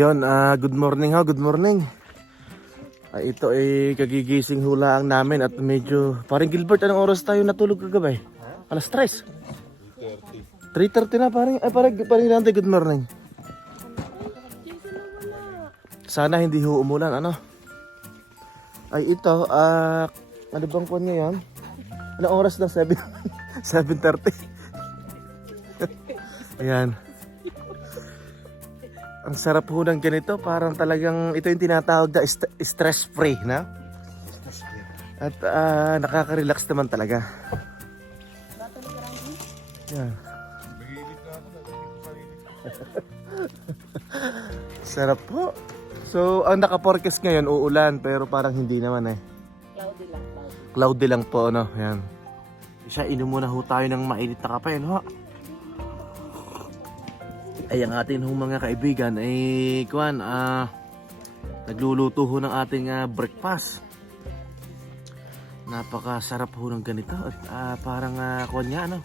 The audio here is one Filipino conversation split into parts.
Yon, good morning ho, good morning. Ito ay kagigising hulaan namin at medyo... Parang Gilbert, anong oras tayo natulog kagabi? Alas 3. 3:30 na parang, parang Nante, good morning. Sana hindi ho umulan, ano? Ay ito, ano bang kuwan ngayon? Anong oras na? 7:30. Ayan. Ang sarap ho ng ganito, parang talagang ito yung tinatawag na stress-free, na? At nakaka-relax naman talaga. Yan. Sarap po. So, ang naka-forecast ngayon, uulan, pero parang hindi naman eh. Cloudy lang. Cloudy lang po, no? Yan. Siya, inom muna ho tayo ng mainit na kape, no? Ay, ang ating mga kaibigan ay nagluluto ho ng ating breakfast. Napakasarap ho ng ganito at parang niya, ano?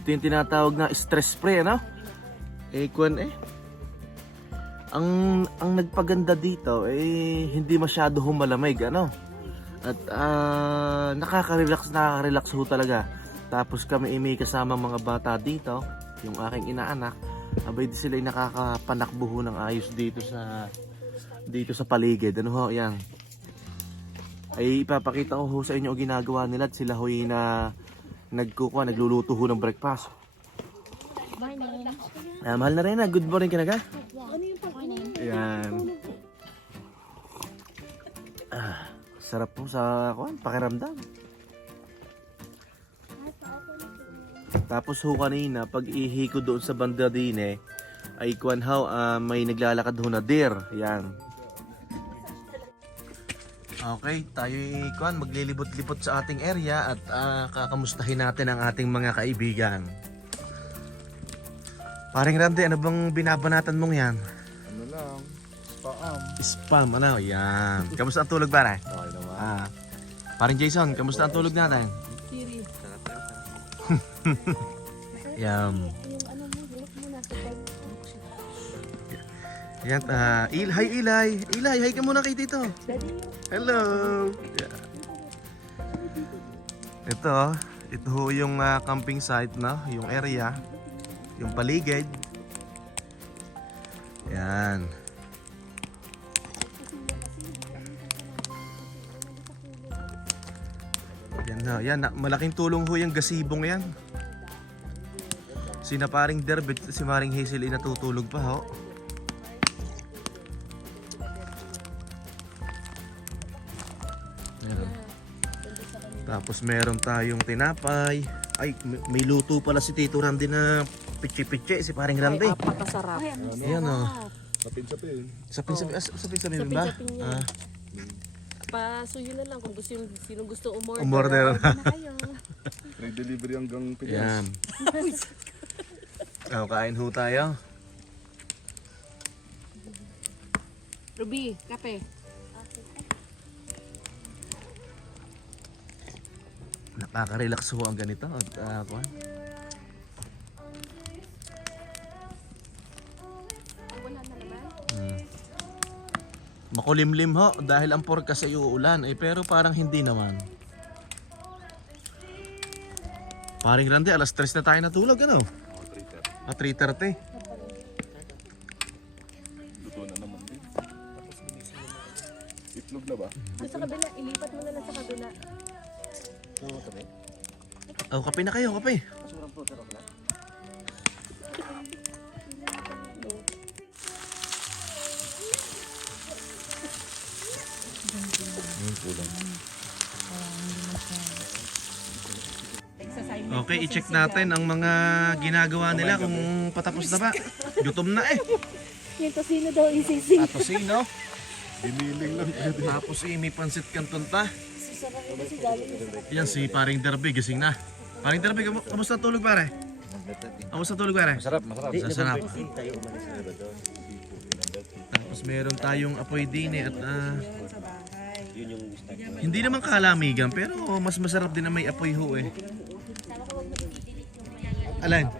Ito yung tinatawag na stress free, ano? Ang nagpaganda dito hindi masyado ho malamig, ano? At nakaka-relax ho talaga. Tapos kami may kasama mga bata dito, yung aking inaanak. Abay, di sila ay nakakapanakbo ho ng ayos dito sa paligid. Ano ho, yan. Ay ipapakita ko ho sa inyo ang ginagawa nila at sila ho ay nagluluto ho ng breakfast. Mahal na rin na. Good morning ka na ka? Ayan. Sarap po sa pakiramdam. Tapos ho kanina, pag ihi ko doon sa banda din ay may naglalakad ho na deer. Yan. Okay, tayo maglilibot-libot sa ating area at kakamustahin natin ang ating mga kaibigan. Paring Randy, ano bang binabanatan mong yan? Ano lang, spam. Spam, ano? Yan. Kamusta ang tulog, pare? Okay naman. Paring Jason, kamusta ang tulog natin? Siri. Yan. Yan, hi Ilay. Ilay, hi ka muna kay dito. Hello. Yeah. Ito ho yung camping site na, yung area, yung paligid. Yan. Yan, malaking tulong ho yung gasibong yan. Si na paring Derbit, si Maring Hazel ay natutulog pa ho. Yan. Tapos meron tayong tinapay. Ay, may luto pala si Tito Randy na pitsi-pitsi, si paring Randy. Ay, apakasarap. Ayan o. Sapin-sapin. Sapin-sapin ba? Pasuyo na lang kung sino gusto umorder. Umorder na. Free delivery hanggang Pinas. Yan. Kain ho tayo. Ruby, kape. Nakaka-relax ho ang ganito. At makulimlim ho dahil ang forecast ay uulan pero parang hindi naman. Paring Randy, alas 3 na tayo natulog, ano? 3:30. Luto na naman din. Itlog na ba? Sa kabila, ilipat mo na lang sa kabila. Kape na kayo, kape. Okay, i-check natin ang mga ginagawa nila kung patapos na ba. Gutom na eh. Yung tosino daw isising. Tosino. Biniling lang. Tapos may pansit canton pa. Sarap ito si galing. Yan si paring Derby, gising na. Paring Derby, kamusta tulog pare? Kamusta tulog pare? Masarap. Sarap. Tapos meron tayong apoy din at hindi naman kalamigan pero mas masarap din na may apoy ho eh. Alan?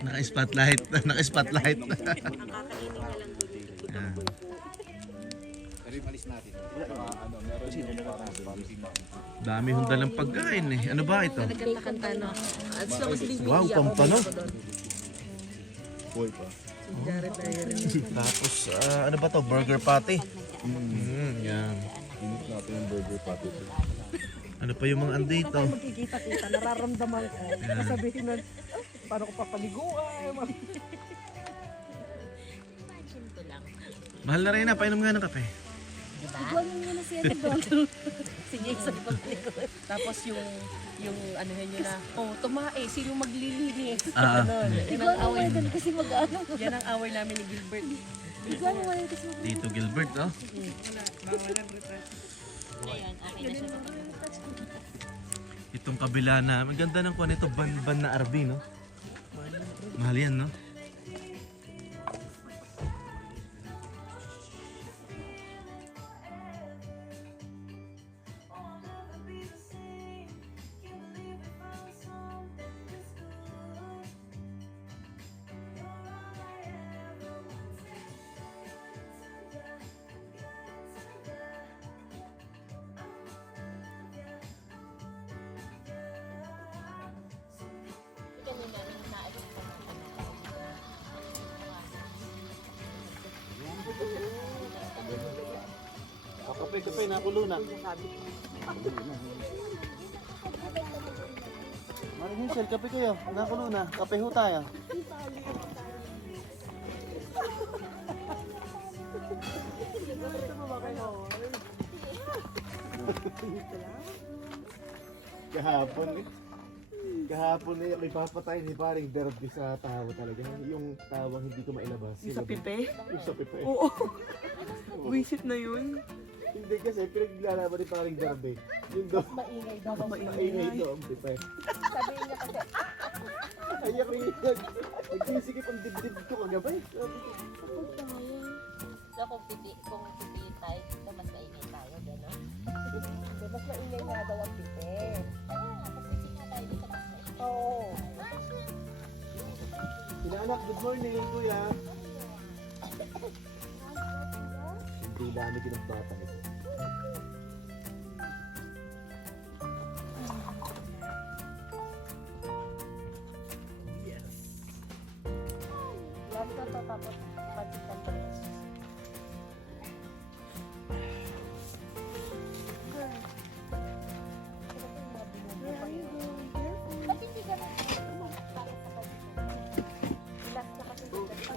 Naka-spotlight. Naka-spotlight. Yan. Ano, meron yung parang pamisi na. Dami hong dalang pagkain eh. Ano ba ito? Kanta-kanta, no? As long as di Wow, pampano. Boy pa. Tapos, ano ba to? Burger patty. Yan. Init natin yung burger patty. Ano pa yung mga andito? Magkikita-kita, nararamdaman ko. Sabihin na, paano ko papaliguan? Mahal na rin na, painom nga ng kape. Igual mo muna siya doon. Sige, sa paglikod. Tapos yung ano nyo na, oh, tumae, sino maglilinis? Ganon. Yan Igual ang mo away. muna kasi mag-ano. Yan ang away namin ni Gilbert. Igual mo muna kasi mag-ano. Tito Gilbert, oh. Itong kabila na, ang ganda ng kuwan ito, ban na RV, no? Mahal yan, no? Kape, nakulo na. Maring Hansel, kape kayo. Nakulo na. Kape ho tayo. Kahapon eh, may papatay ni paring derby sa tawa talaga. Yung tawang hindi ko mailabas. Yung sa pipe? Yung sa pipe. Oo. Wisit na yun. Hindi kasi pinaglalaban ni paring derby. Yung daw, Maingay daw. maingay daw ang pipe. Sabi niya kasi, Ayak rin yun. Nagsisikip ang dibdib ko kagabi. Sabi ko, So kung pipili tayo, so mas maingay tayo, gano'n? mas maingay nga daw ang pipe. Kasi nga tayo dito sa kasi. Oo. Inanak, good morning, kuya. Hindi dami kinagbatang ito. Last na to, tapos magical breast. Ba't hindi ka na para sa pagkakas? Last na kasi dito siya.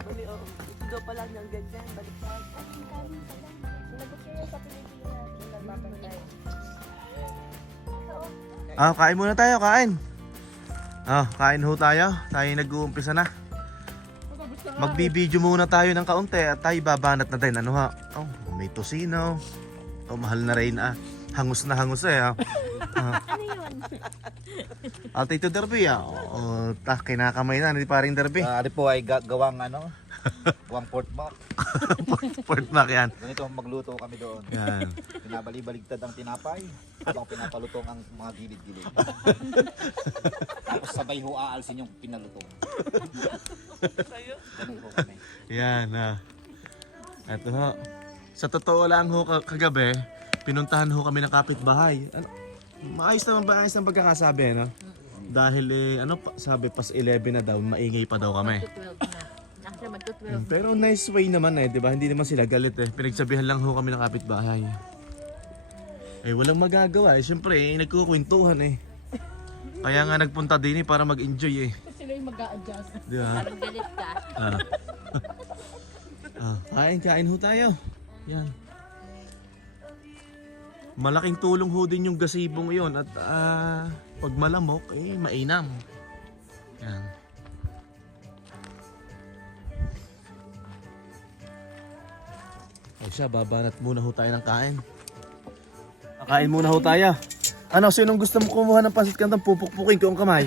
Bali, oo. Ito daw pala niyang ganyan. Baliktad. Sinagot niya yung sa Pilipinas. Yung nagpapantay. Kain muna tayo, kain. Kain ho tayo. Tayo nag-uumpisa na. Magbibideo muna tayo ng kaunti at tayo babanat na din. Ano ha? Oh, may tosino. Oh, mahal na rin hangus na hangus eh. Ano yun? Tito Derby kinakamay na ni paring Derby. Ano po ay gawang gawang pork mac. Port back yan. Ganito magluto kami doon. Yan. Pinabali-baligtad ang tinapay habang pinapalutong ang mga gilid-gilid. Tapos sabay ho aalsin yung pinalutong. Ganun po kami. Yan Ito ho. Sa totoo lang ho kagabi, pinuntahan ho kami ng kapitbahay. Maayos naman ba ang pagkakasabi, no? Dahil sabi pas 11 na daw, maingay pa daw kami. 12 na. Actually, magto-12. Pero nice way naman 'di ba? Hindi naman sila galit Pinagsabihan lang ho kami ng kapitbahay. Walang magagawa Siyempre, nagkukwentuhan Kaya nga nagpunta din para mag-enjoy Sila yung mag-a-adjust. Di ba? Parang galit ka. Kain ho tayo. Yan. Malaking tulong ho din yung gasibong iyon at pag malamok, mainam. Yan. Siya, babanat muna ho tayo ng kain. Kain muna ho tayo. Sinong gusto mo kumuha ng pansit kantang pupukpukin ko ang kamay?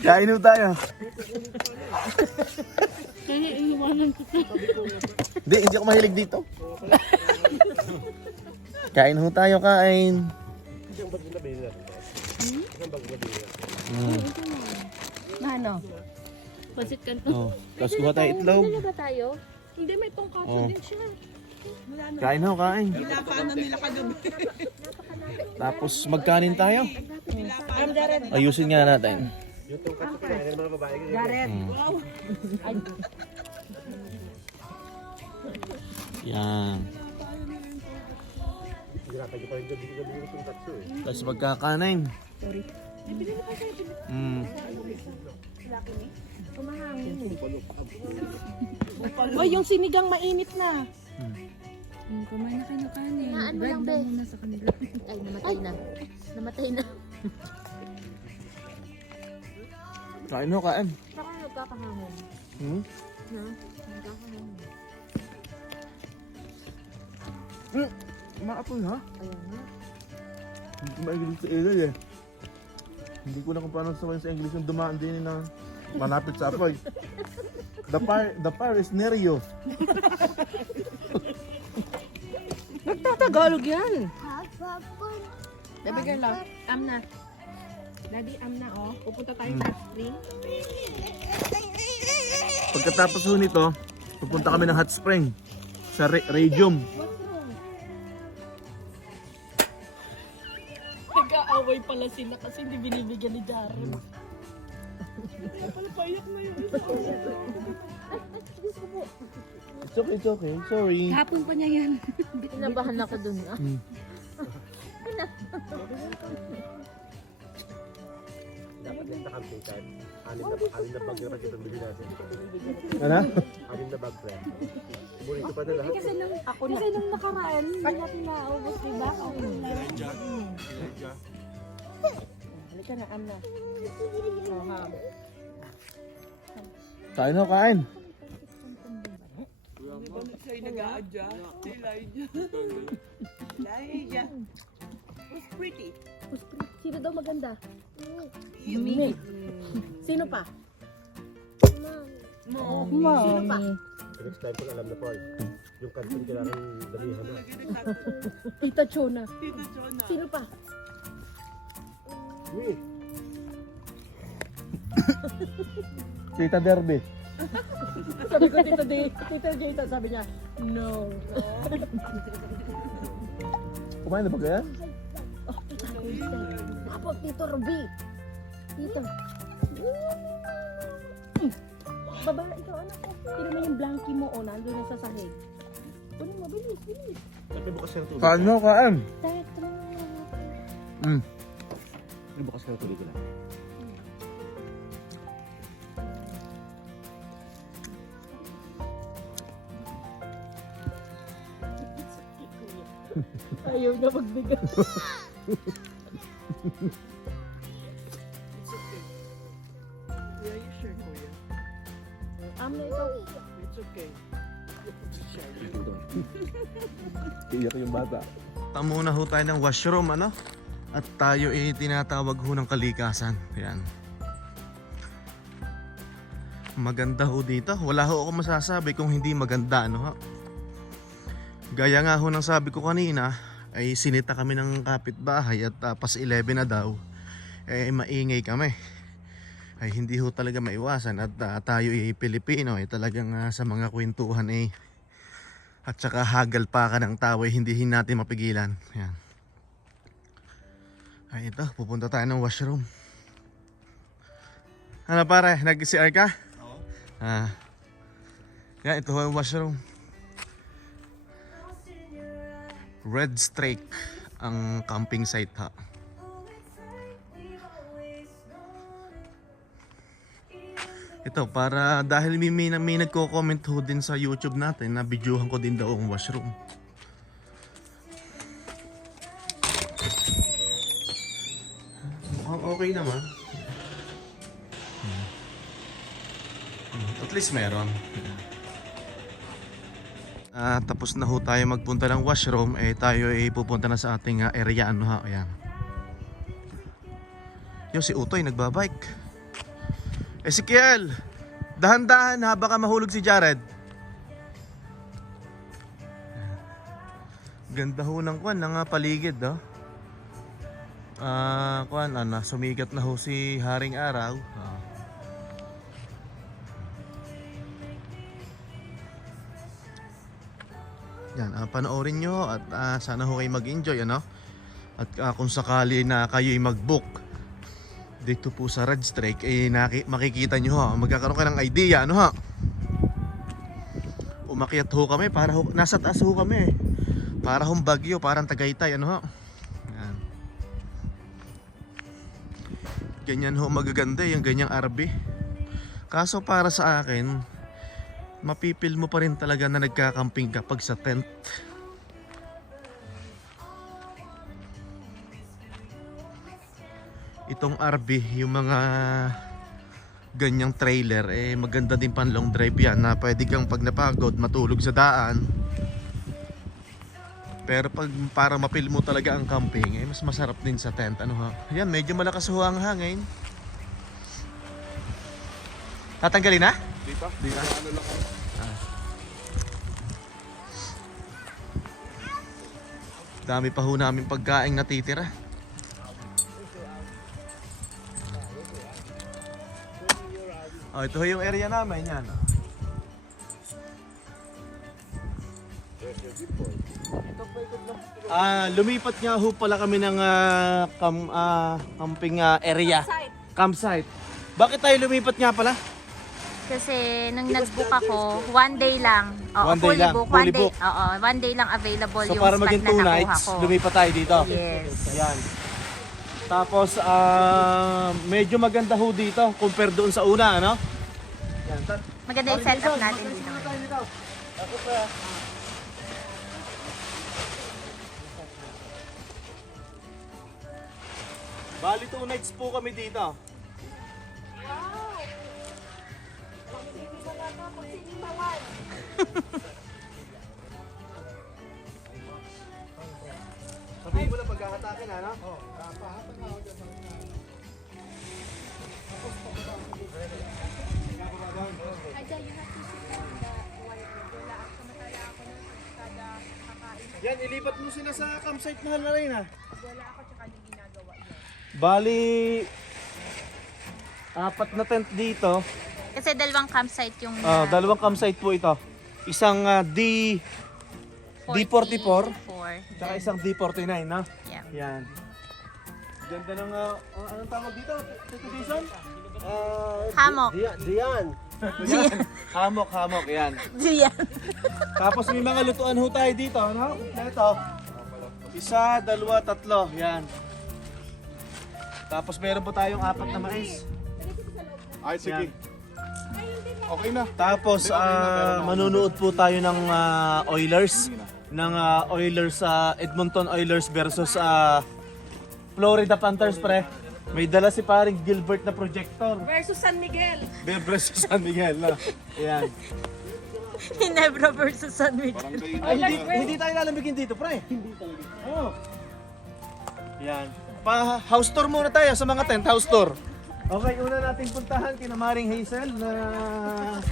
Kain ho tayo. Kaya iiwanan ko to. Hindi ako mahilig dito. Kain ho tayo, kain. Ano? Pansit kanto. Oh, tapos kuha tayo itlog. Ano ba tayo? Hindi, may tongkaso Oh. din siya. Kain ho, kain. Tapos magkanin tayo. Jared. Ayusin nga natin. Jared. Yan. Tapos magkakanin. Oh, yung sinigang mainit na. Kumain na kayo ng kanin. Naan mo Bread lang, daw be. muna sa kanila. Ay, namatay na. Namatay na. Kain ho, kain. Saka nagkakahangin. Hmm? Ha? Nagkakahangin. Maapoy ha? Ayun nga. Hindi ko ma-English sa ilay eh. Hindi ko na kung paano sabihin sa English yung dumaan din na malapit sa apoy. The fire is near you. Nagtatagalog yan. Baby girl, oh. Na. Daddy, na, oh. Pupunta tayo sa spring. Pagkatapos ho nito, pupunta kami ng hot spring sa Radium. Nag-aaway pala sila kasi hindi binibigyan ni Jared. Palapayak na yun. It's okay. Sorry. Kahapon pa niya yan. Kinabahan ako dun. Ah. Dapat next na camping time, anim na bag na pati pambili natin. Ano? Anim na bag, friend. Subunin ko pa na lahat. Kasi nung nakaraan, hindi natin naubos, diba? Halika na, na. Oh, ha. Kain ho, kain. Sino daw maganda? Me. Sino pa? Sino pa? Next time ko alam na, Paul. Yung camping kailangan dalihan na. Tita Chona. Sino pa? Wait! Tita Derby. Sabi ko, Tita Jita, sabi niya, no. Kumain na ba kaya? Tapos, Tito Ruby. Tito. Baba, ikaw anak ko. Tira mo yung blankie mo, o, nandun na sa sahig. Kunin mo, bilis. Dapat bukas ka ng tubig. Kain ho, kain. Bukas ka ng tubig ko lang. Ayaw na magbigay. Amna ito. Iyak yung bata. Tamo na ho tayo ng washroom, ano? At tayo tinatawag ho ng kalikasan. Yan. Maganda ho dito. Wala ho ako masasabi kung hindi maganda, ano ha? Gaya nga ho ng sabi ko kanina, ay sinita kami ng kapitbahay at pas 11 na daw, maingay kami. Ay hindi ho talaga maiwasan at tayo ay Pilipino ay talagang sa mga kwentuhan at saka hagal pa ka ng tao ay hindi natin mapigilan. Yan. Ay ito, pupunta tayo ng washroom. Ano pare, nag-CR ka? Oo. Yan, ito yung washroom. Red Strake ang camping site ha. Ito para dahil may nagko-comment ho din sa YouTube natin na videohan ko din daw ang washroom. Mukhang okay naman. At least meron. Tapos na ho tayo magpunta ng washroom, tayo ay pupunta na sa ating area, ano ha, ayan. Yo, si Utoy nagbabike. Ezekiel, dahan-dahan ha, baka mahulog si Jared. Ganda ho ng kwan, ng paligid, oh. sumikat na ho si Haring Araw. Yan, panoorin nyo at sana ho kayo mag-enjoy, ano? At kung sakali na kayo'y mag-book dito po sa Red Strike, makikita nyo ho, magkakaroon kayo ng idea, ano ha? Umakyat ho kami, nasa taas ho kami. Para hong Bagyo, parang Tagaytay, ano ho? Yan. Ganyan ho magaganda yung ganyang RV. Kaso para sa akin, mapipil mo pa rin talaga na nagkakamping kapag sa tent. Itong RV, yung mga ganyang trailer, maganda din pan long drive yan na pwede kang pag napagod matulog sa daan. Pero para mapil mo talaga ang camping, mas masarap din sa tent. Ano ha? Yan, medyo malakas ho ang hangin. Tatanggalin na? Dito? Dito. Ano lang ako. Dami pa ho namin pagkain natitira. Ito ho yung area namin, yan. Lumipat nga ho pala kami ng camping area. Campsite. Bakit tayo lumipat nga pala? Kasi nung nag-book ako, 1 day lang. Oo, One day lang, fully book. Oo, 1 day lang available So yung para spot maging na 2 nakuha nights, ko. lumipat tayo dito. Yes. Ayan. Tapos medyo maganda ho dito compare doon sa una, ano? Yan. Maganda yung setup natin dito. Bali 2 nights po kami dito. Sabihin mo na pagkakatakin, ano? Oo. Pahatag na ako dyan. Yan, ilipat mo sila sa campsite mahal na rin, ha? Wala ako tsaka yung ginagawa niya. Bali, 4 na tent dito. Kasi dalawang campsite yung... Dalawang campsite po ito. Isang D44 tsaka isang D49, no? Yeah. Yan. Ganda ng anong tawag dito? Tito Jason? Hammock. Diyan. Hammock, yan. Diyan. Tapos may mga lutuan ho tayo dito, no? Ito. 1, 2, 3, yan. Tapos meron po tayong 4 na mais. Ay, sige. Yan. Okay na. Tapos manunood po tayo ng Oilers Edmonton Oilers versus Florida Panthers, pre. May dala si paring Gilbert na projector Versus San Miguel. versus San Miguel, no? Ayan. Ginebra versus San Miguel. Barangay Ay, hindi tayo lalamigin dito, pre. Hindi talaga. Oo. Yan. House tour muna tayo sa mga tent, house tour. Okay, una nating puntahan kina Maring Hazel na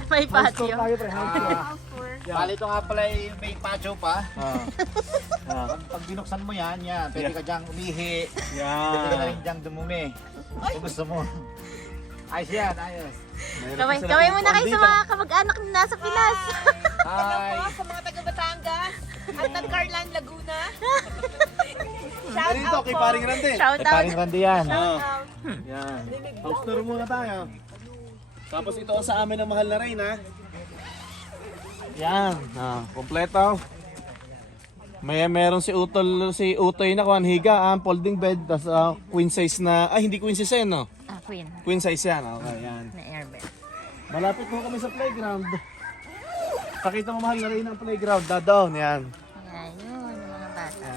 May house tour patio. tayo, pre. House tour. Bali ito nga pala may patio pa. Ah. Pag binuksan mo yan, pwede ka dyang umihi. Pwede ka Yan. na rin dyang dumumi. Kung gusto mo. Ayos yan, ayos. Kaway muna kayo sa mga kamag-anak na nasa Pinas. Hi! Sa mga taga Batangas at ng Carlan, Laguna. Dito kay paring Randy. Shout out. Paring Randy yan. Yan. House tour muna tayo. Tapos ito sa amin ang mahal na rin, ha. Yan, kompleto. Meron si Utoy na kuan higa, folding bed, tas queen size na, hindi queen size yan, no? Queen. Queen size yan, okay, yan. Na airbed. Malapit mo kami sa playground. Pakita mo mahal na rin ang playground, down, yan. Ayan, yun, yung mga bata.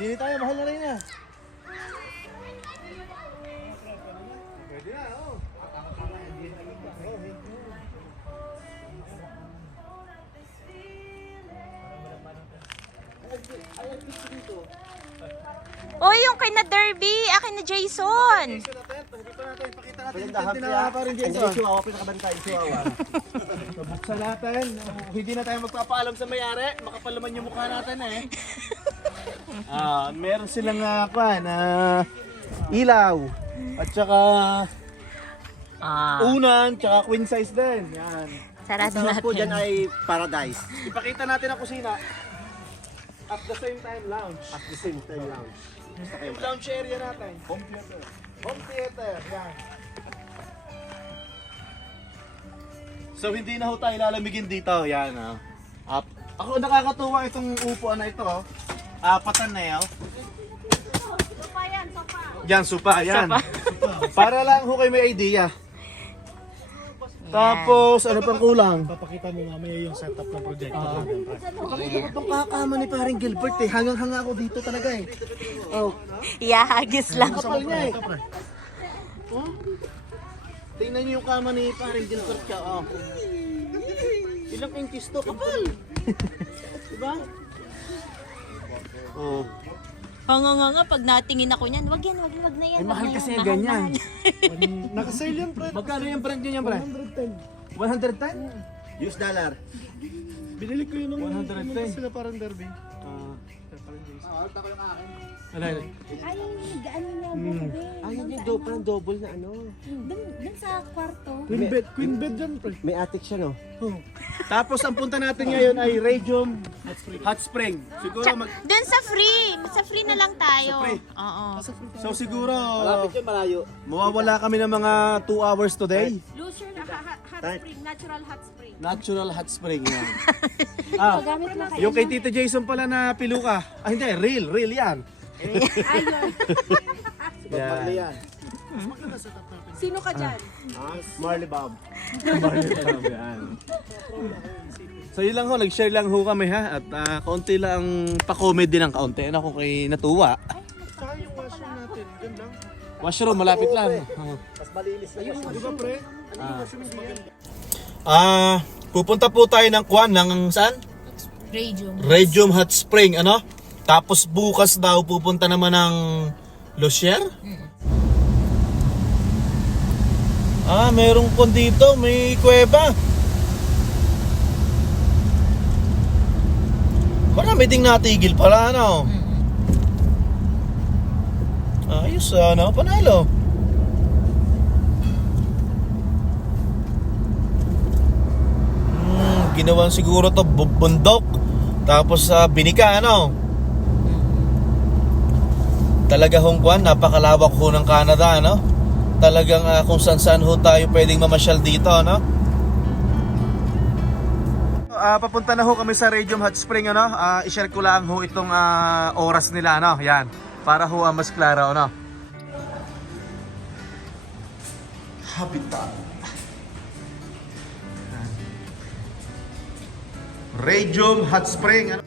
Dito tayo, mahal na rin na. Pwede na, oh. Uy, yung kay na Derby, akin na Jason. Hindi pa natin, pakita natin yung tent na parang Jason. Chihuahua, pinakabantay yung Chihuahua. Buksan natin. Hindi na tayo magpapaalam sa may-ari. Makapal naman yung mukha natin, eh. Meron silang ilaw. At saka unan, tsaka queen size din. Yan. Sarado Sarap po dyan natin. ay paradise. Ipakita natin ang kusina. At the same time, lounge. At the same time lounge. Yung lounge area natin. Home theater. Home theater, yan. So hindi na ho tayo lalamigin dito, yan. Ako nakakatuwa itong upuan na ito. Apatan na yun. Yan, supa, yan. Para lang ho kayo may idea. Tapos, ano pang kulang? Papakita mo mamaya yung setup ng project. Pakita ko itong kakama ni paring Gilbert eh. Hangang-hanga ako dito talaga eh. Oh, Iyahagis lang. kapal niya eh. Oh? Tingnan niyo yung kama ni paring Gilbert siya. Oh. Ilang inches to, kapal. Diba? Oh. Nga, pag natingin ako niyan, wag yan, wag na yan. Ay, mahal kasi yung ganyan. Naka-sale yan, pre. Magkano yung brand niya yan, pre? 110. 110? US dollar. Binili ko yun ng 110. Sila parang derby. Ay, ano niya, bebe. Ay, hindi. Parang double na ano. Dun sa kwarto. Queen bed dyan, pre. May attic siya, no? Tapos ang punta natin ngayon ay Radium Hot Spring. Siguro Dun sa free na lang tayo. Sa free? Oo. so siguro Malapit yun, malayo. mawawala kami ng mga 2 hours today. Lotion, hot spring, natural hot spring. Natural hot spring yan. Gamit lang kayo. Yung kay Tito Jason pala na piluka. Ah hindi, real yan. Ayun. Yan. Sino ka dyan? Marley Bob. Yan. So yun lang ho, nag-share lang ho kami ha. At kaunti lang pa-comedy ng kaunti. Ano kung kayo natuwa. Saka yung washroom natin. Dyan lang. Washroom, malapit lang. Mas malinis na yung Di ba, pre? Pupunta po tayo ng Kwan, ng saan? Radium Hot Spring, ano? Tapos bukas daw pupunta naman ng Losier? Merong kon dito, may kuweba. Marami ding natigil pala, ano? Ayos, ano? Panalo. Ginawan siguro to bundok. Tapos binika, ano? Talaga hong Kwan, napakalawak ho ng Canada, ano? Talagang kung saan ho tayo pwedeng mamasyal dito, ano? Papunta na ho kami sa Radium Hot Spring, ano? I-share ko lang ho itong oras nila, ano? Yan, para ho mas klaro, ano? Habitat Radium Hot Spring, ano?